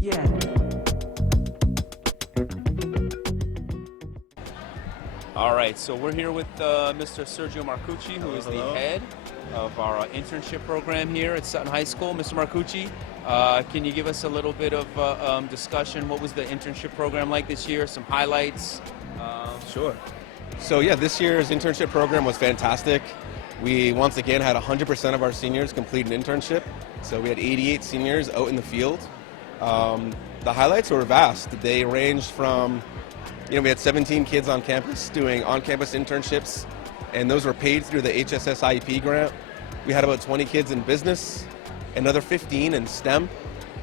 Yeah. All right, so we're here with Mr. Sergio Marcucci, who is the head of our internship program here at Sutton High School. Mr. Marcucci, can you give us a little bit of discussion? What was the internship program like this year? Some highlights? Sure. So yeah, this year's internship program was fantastic. We once again had 100% of our seniors complete an internship. So we had 88 seniors out in the field. The highlights were vast. They ranged from, we had 17 kids on campus doing on-campus internships, and those were paid through the SHS IEP grant. We had about 20 kids in business, another 15 in STEM,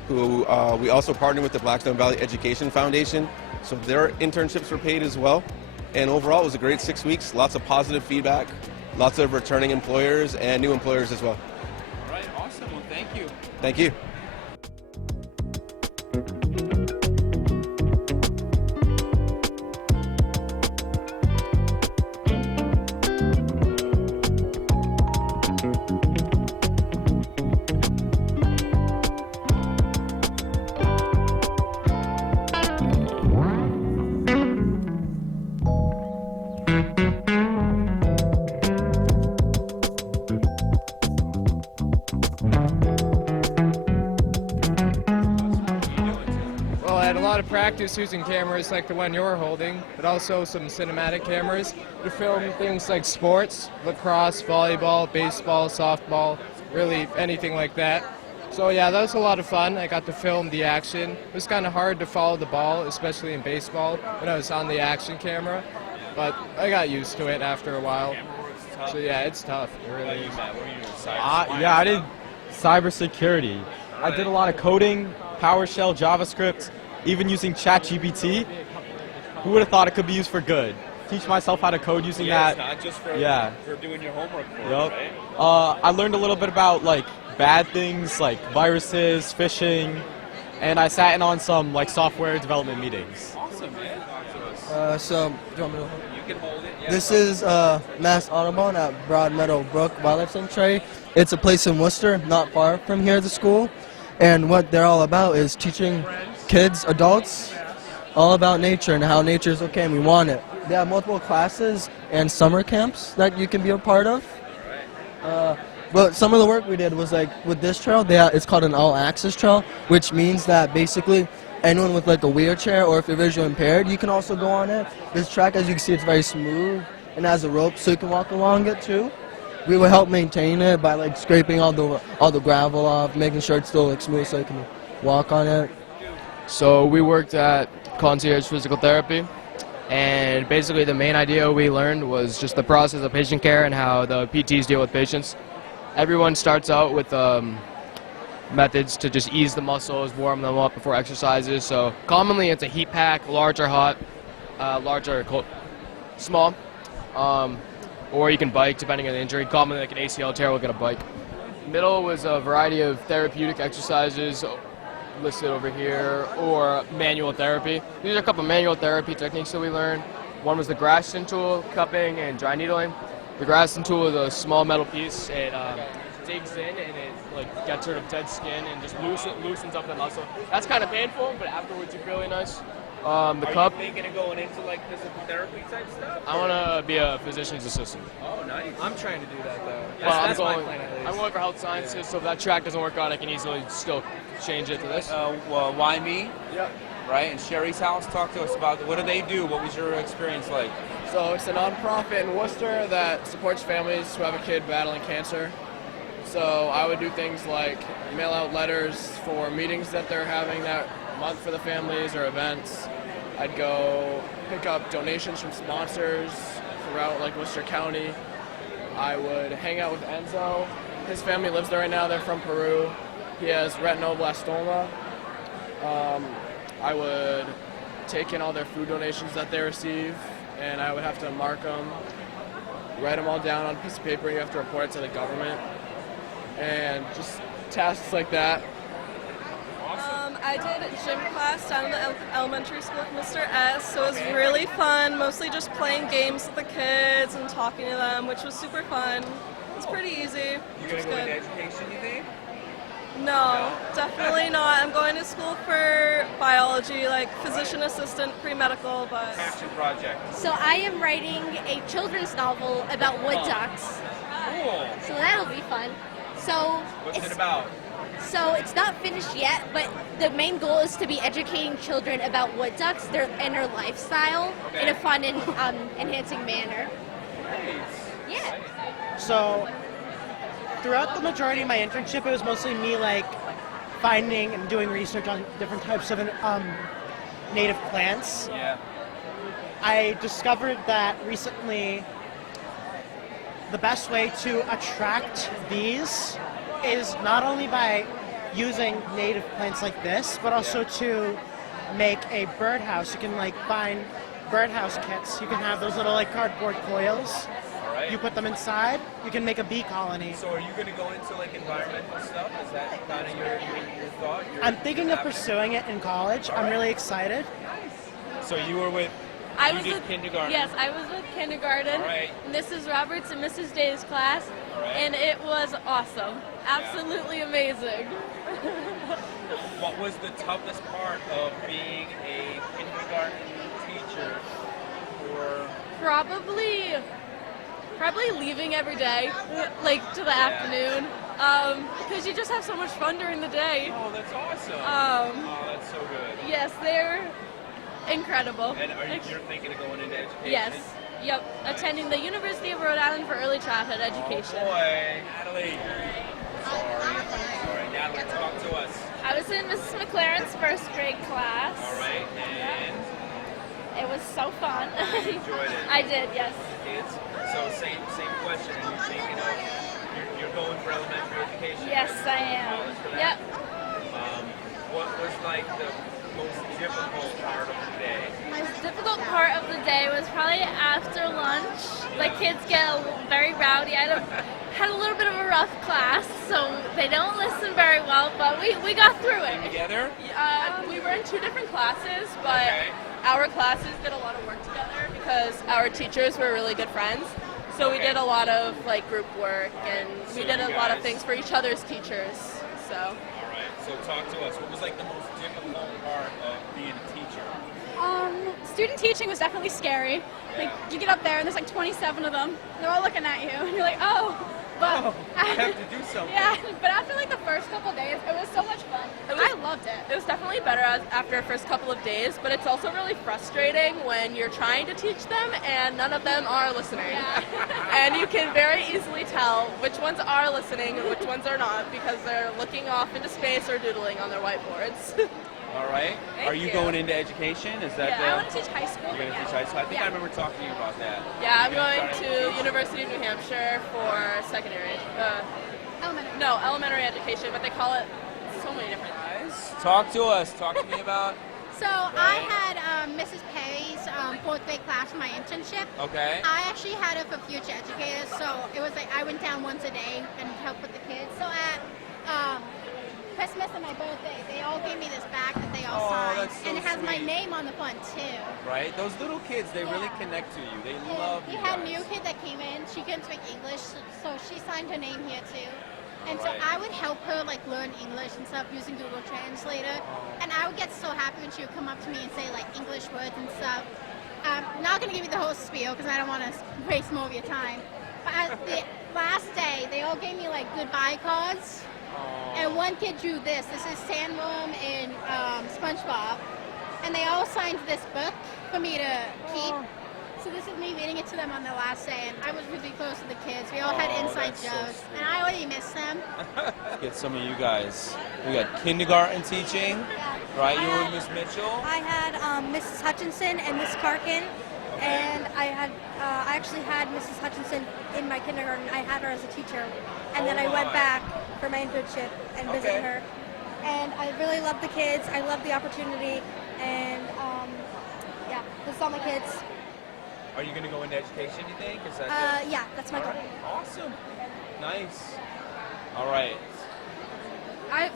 who we also partnered with the Blackstone Valley Education Foundation, so their internships were paid as well. And overall, it was a great 6 weeks, lots of positive feedback, lots of returning employers and new employers as well. All right, awesome. Well, thank you. Thank you. Well, I had a lot of practice using cameras like the one you're holding, but also some cinematic cameras to film things like sports, lacrosse, volleyball, baseball, softball, really anything like that. So yeah, that was a lot of fun. I got to film the action. It was kind of hard to follow the ball, especially in baseball, when I was on the action camera, but I got used to it after a while. So yeah, it's tough. It really is. Yeah, I did cybersecurity. I did a lot of coding, PowerShell, JavaScript, even using ChatGPT. Who would have thought it could be used for good? Teach myself how to code using that. Not just for, for doing your homework for Yep. it, right? I learned a little bit about like bad things like viruses, phishing, and I sat in on some like software development meetings. Awesome, man. Talk to us. So, do you want me to hold? You can hold it. Yeah, This is Mass Audubon at Broad Meadow Brook Wildlife Sanctuary. It's a place in Worcester, not far from here, the school. And what they're all about is teaching kids, adults, all about nature and how nature is okay and we want it. They have multiple classes and summer camps that you can be a part of. But some of the work we did was like with this trail, it's called an all-access trail, which means that basically anyone with like a wheelchair or if you're visually impaired, you can also go on it. This track, as you can see, it's very smooth and has a rope so you can walk along it too. We will help maintain it by like scraping all the gravel off, making sure it's still like smooth so you can walk on it. So we worked at Concierge Physical Therapy, and basically the main idea we learned was just the process of patient care and how the PTs deal with patients. Everyone starts out with methods to just ease the muscles, warm them up before exercises. So commonly it's a heat pack, large or hot, large or cold, small, or you can bike depending on the injury. Commonly like an ACL tear, we'll get a bike. Middle was a variety of therapeutic exercises listed over here, or manual therapy. These are a couple manual therapy techniques that we learned. One was the Graston tool, cupping and dry needling. The Graston tool is a small metal piece. It digs in and it like gets rid of dead skin and just loosens up the muscle. That's kind of painful, but afterwards you feel really nice. The cup. Are you thinking of going into like physical therapy type stuff? I want to be a physician's assistant. Oh, nice. I'm trying to do that though. Well, That's my I'm plan at least. going for health sciences, so if that track doesn't work out, I can easily still change it to this. Well, why me? Yep. Right? And Sherry's house. Talk to us about what do they do? What was your experience like? So it's a nonprofit in Worcester that supports families who have a kid battling cancer. So I would do things like mail out letters for meetings that they're having that month for the families or events. I'd go pick up donations from sponsors throughout like Worcester County. I would hang out with Enzo. His family lives there right now. They're from Peru. He has retinoblastoma. I would take in all their food donations that they receive, and I would have to mark them, write them all down on a piece of paper, and you have to report it to the government. And just tasks like that. I did gym class down in the elementary school with Mr. S, so it was really fun, mostly just playing games with the kids and talking to them, which was super fun. It's pretty easy. You're which gonna was go good. into education, you think? No, definitely not. I'm going to school for biology, like physician assistant, pre-medical, but Passion project. So I am writing a children's novel about wood ducks. Cool. So that'll be fun. So What's it's, it about? so it's not finished yet, but the main goal is to be educating children about wood ducks and their lifestyle in a fun and enhancing manner. Yeah. So throughout the majority of my internship, it was mostly me like finding and doing research on different types of native plants. Yeah. I discovered that recently the best way to attract bees is not only by using native plants like this, but also to make a birdhouse. You can like find birdhouse kits. You can have those little like cardboard coils. All right. You put them inside, you can make a bee colony. So are you going to go into like environmental stuff? Is that kind of your thought? I'm thinking of pursuing it in college. I'm really excited. So you were with, I you was did with kindergarten. Yes, I was with kindergarten. All right. Mrs. Roberts and Mrs. Day's class, All right. and it was awesome. Absolutely amazing. What was the toughest part of being a kindergarten teacher for? Probably leaving every day, like to the afternoon, because you just have so much fun during the day. Oh, that's awesome. Oh, that's so good. Yes, they're incredible. And you're thinking of going into education? Yes. Yep. Attending the University of Rhode Island for early childhood education. Oh boy, Natalie. Sorry, Natalie, talk to us. I was in Mrs. McLaren's first grade class. All right, and It was so fun. you enjoyed it. I did, yes. Kids. So same question. Are you thinking of you're going for elementary education? Yes, I am. Yep. What was like the most difficult part of the day? My most difficult part of the day was probably after lunch. The kids get very rowdy. I had a little bit of a rough class, so they don't listen very well, but we got through it. Together? We were in two different classes, but our classes did a lot of work together because our teachers were really good friends. So we did a lot of like group work, and we did a lot of things for each other's teachers. So. All right. So talk to us. What was like the most difficult part of being a teacher? Student teaching was definitely scary. Like, you get up there and there's like 27 of them. They're all looking at you, and you're like, oh. But I have to do something. yeah, but after like the first couple of days, it was so much fun. I loved it. It was definitely better after the first couple of days, but it's also really frustrating when you're trying to teach them and none of them are listening. And you can very easily tell which ones are listening and which ones are not because they're looking off into space or doodling on their whiteboards. All right. Are you going into education? Is that I want to teach high school. You're going to teach high school? I think I remember talking to you about that. Yeah, I'm going to University of New Hampshire for secondary. Elementary. No, elementary education, but they call it so many different things. Talk to us. Talk to me about. So I had Mrs. Perry's fourth grade class for my internship. Okay. I actually had it for future educators, so it was like I went down once a day and helped with the kids. So at Christmas and my birthday, they all gave me this bag that they all signed, that's so and it has my sweet. name on the front too. Right? Those little kids, they really connect to you. They And love we you had a guys. new kid that came in. She couldn't speak English, so she signed her name here too. And so Right. I would help her like learn English and stuff using Google Translator. And I would get so happy when she would come up to me and say like English words and stuff. I'm not gonna give you the whole spiel because I don't want to waste more of your time. But at the last day, they all gave me like goodbye cards. And one kid drew this. This is Sandworm and SpongeBob. And they all signed this book for me to keep. So this is me reading it to them on the last day. And I was really close to the kids. We all had inside that's so jokes. sweet. And I already miss them. Get some of you guys. We got kindergarten teaching, right? You were with Miss Mitchell. I had Mrs. Hutchinson and Miss Karkin, and I actually had Mrs. Hutchinson in my kindergarten. I had her as a teacher, and then I went back for my internship and visited her. And I really loved the kids. I loved the opportunity, and yeah, this is all my kids. Are you going to go into education, you think? Is that Yeah, that's my All goal. right. Awesome. Nice. All right.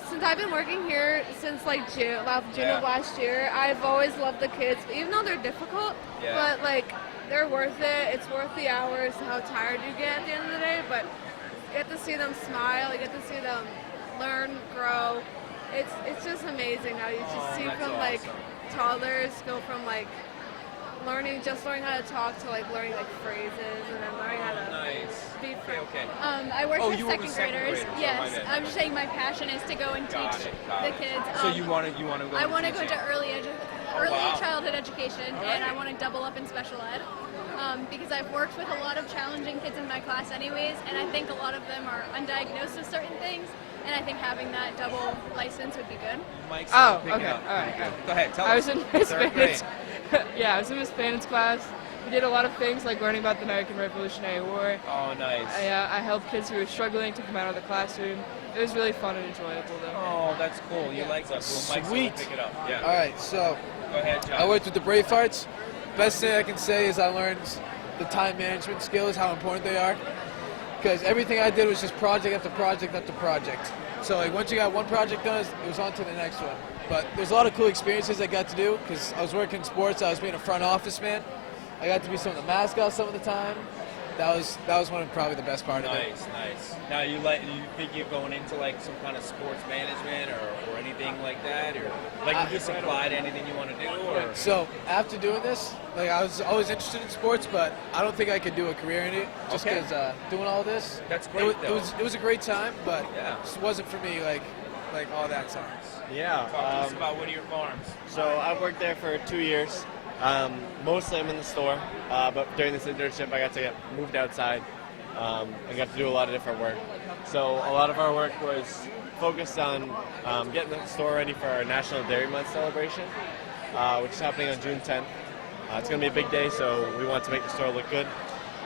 Since I've been working here since like June Yeah. of last year, I've always loved the kids, even though they're difficult. Yeah. But like, they're worth it. It's worth the hours, how tired you get at the end of the day. But you get to see them smile. You get to see them learn, grow. It's just amazing how you just see that's from like awesome. toddlers go from like learning how to talk to like learning like phrases and then learning how to Nice. be Okay, friends. okay. I work Oh, with you work second with second graders. graders. Oh, Yes, my bad. I'm just saying my passion is to go and Got teach it, the kids. So you want to go I into want to go teaching. into early wow. childhood education, All and right. I want to double up in special ed. Because I've worked with a lot of challenging kids in my class anyways, and I think a lot of them are undiagnosed with certain things, and I think having that double license would be good. Mike's Oh, pick it okay, up. all right. Go ahead, tell us. I was in Miss Third Bennett's. grade. Yeah, I was in Miss Bennett's class. We did a lot of things like learning about the American Revolutionary War. Oh, nice. I helped kids who were struggling to come out of the classroom. It was really fun and enjoyable, though. Oh, that's cool. You like that. Well, Mike's Sweet. Pick it up. Yeah. All right, so Go ahead, John. I worked with the Bravehearts. Best thing I can say is I learned the time management skills, how important they are. Because everything I did was just project after project after project. So like once you got one project done, it was on to the next one. But there's a lot of cool experiences I got to do because I was working in sports. I was being a front office man. I got to be some of the mascots some of the time. That was one of probably the best part of it. Nice. Now you think you're going into like some kind of sports management or anything like that, or like you just apply to anything you want to do, or So after doing this, like I was always interested in sports, but I don't think I could do a career in it just Okay. because doing all this. That's great, It was a great time, but Yeah. it just wasn't for me like all that time. Yeah. talk to us about Whittier Farms. So I've worked there for 2 years. Mostly I'm in the store, but during this internship I got to get moved outside. I got to do a lot of different work. So a lot of our work was focused on getting the store ready for our National Dairy Month celebration, which is happening on June 10th. It's going to be a big day, so we want to make the store look good.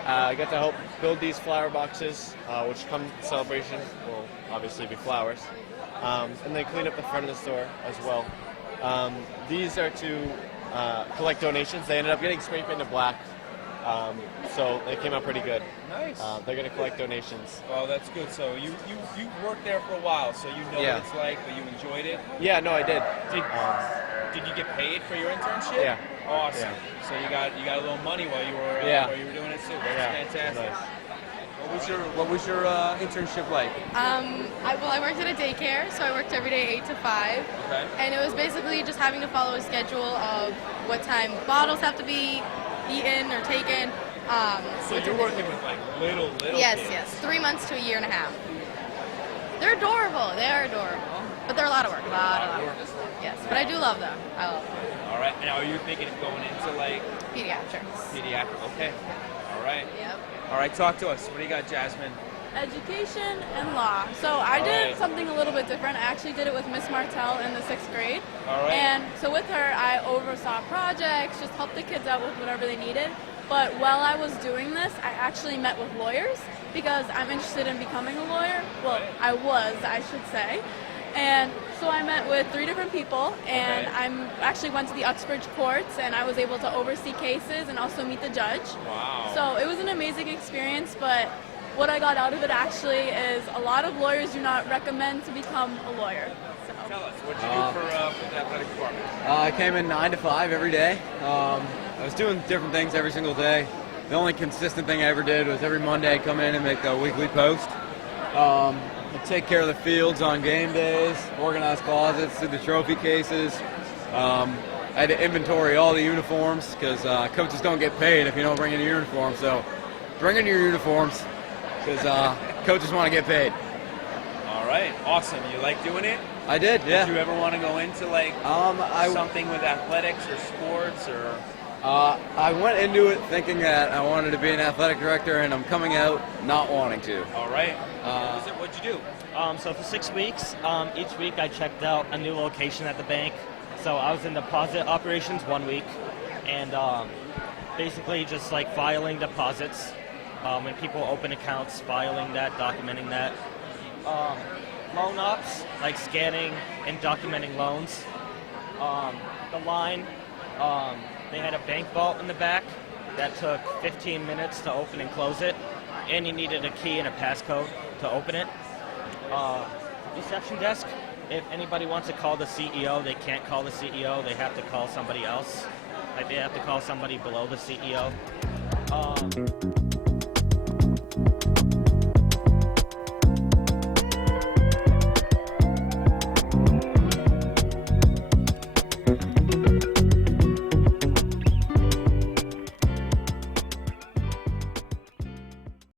I got to help build these flower boxes, which come with the celebration, will obviously be flowers, and then clean up the front of the store as well. These are to collect donations. They ended up getting spray painted black, so they came out pretty good. Nice. They're going to collect donations. Well, that's good. So you worked there for a while, so you know Yeah. what it's like, but you enjoyed it. Yeah, no, I did. Did you get paid for your internship? Yeah. Awesome. Yeah. So you got a little money while you were doing it too. That's Yeah. fantastic. Nice. What was your internship like? I worked at a daycare, so I worked every day 8 to 5. Okay. And it was basically just having to follow a schedule of what time bottles have to be eaten or taken. So you're working with like little Yes, kids. yes. 3 months to a year and a half. They're adorable. They are adorable. But they're a lot of work. A lot of work. Yes, but I do love them. I love them. All right. Now, are you thinking of going into like Pediatrics. pediatric? Okay. All right. Yep. All right. Talk to us. What do you got, Jasmine? Education and law. So I All did right. something a little bit different. I actually did it with Miss Martell in the 6th grade. All right. And so with her, I oversaw projects, just helped the kids out with whatever they needed. But while I was doing this, I actually met with lawyers because I'm interested in becoming a lawyer. Well, I should say. And so I met with 3 different people, and Okay. I'm actually went to the Uxbridge courts, and I was able to oversee cases and also meet the judge. Wow. So it was an amazing experience, but what I got out of it actually is a lot of lawyers do not recommend to become a lawyer. So. Tell us, what did you do for the athletic department? I came in 9 to 5 every day. I was doing different things every single day. The only consistent thing I ever did was every Monday I'd come in and make the weekly post. I'd take care of the fields on game days, organize closets, do the trophy cases. I had to inventory all the uniforms because coaches don't get paid if you don't bring in your uniform. So bring in your uniforms because coaches want to get paid. All right. Awesome. You like doing it? I did, yeah. Did you ever want to go into like something with athletics or sports or? I went into it thinking that I wanted to be an athletic director, and I'm coming out not wanting to. All right. What'd you do? So for 6 weeks, each week I checked out a new location at the bank. So I was in deposit operations 1 week, and basically just like filing deposits. When people open accounts, filing that, documenting that. Loan ops, like scanning and documenting loans. The line, they had a bank vault in the back that took 15 minutes to open and close it, and you needed a key and a passcode to open it. Reception desk, if anybody wants to call the CEO, they can't call the CEO, they have to call somebody else. Like they have to call somebody below the CEO.